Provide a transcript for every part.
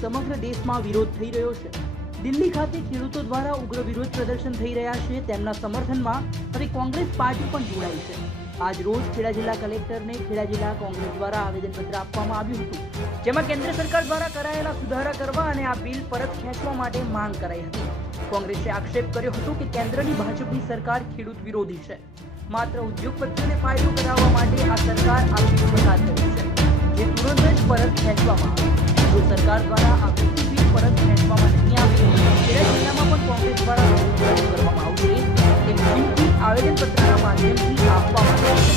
સમગ્ર દેશમાં વિરોધ થઈ રહ્યો છે। દિલ્હી ખાતે ખેડૂતો દ્વારા ઉગ્ર વિરોધ પ્રદર્શન થઈ રહ્યા છે। તેમના સમર્થનમાં હવે કોંગ્રેસ પાર્ટી પણ જોડાઈ છે। આજ રોજ ખેડા જિલ્લા કલેક્ટરને ખેડા જિલ્લા કોંગ્રેસ દ્વારા આવેદનપત્ર આપવામાં આવ્યું હતું, જેમાં કેન્દ્ર સરકાર દ્વારા કરાયેલા સુધારા કરવા અને આ બિલ પરત ખેંચવા માટે માંગ કરાઈ હતી। કોંગ્રેસે આક્ષેપ કર્યો હતો કે કેન્દ્રની ભાજપની સરકાર ખેડૂત વિરોધી છે। માત્ર ઉદ્યોગપતિઓને ફાયદો કરાવવા માટે આ સરકાર આ બિલ પસાર કરી છે, જે તુરંત જ પરત ખેંચવામાં આવે। જો સરકાર દ્વારા આ બિલ પરત ખેંચવામાં નહીં આવે તો ખેડા જિલ્લામાં પણ કોંગ્રેસ દ્વારા વિરોધ કરવામાં આવશે તેમ માહિતી આવેદનપત્રના માધ્યમથી આપવામાં આવશે।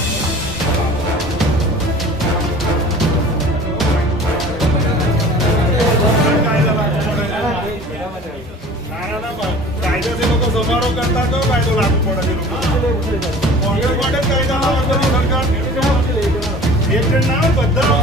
કાયદાથી લોકો સમારોહ કરતા તો કાયદો લાગુ પડે છે। કોંગ્રેસ માટે કાયદા લાવવા કરી સરકાર એક જણ ના બધા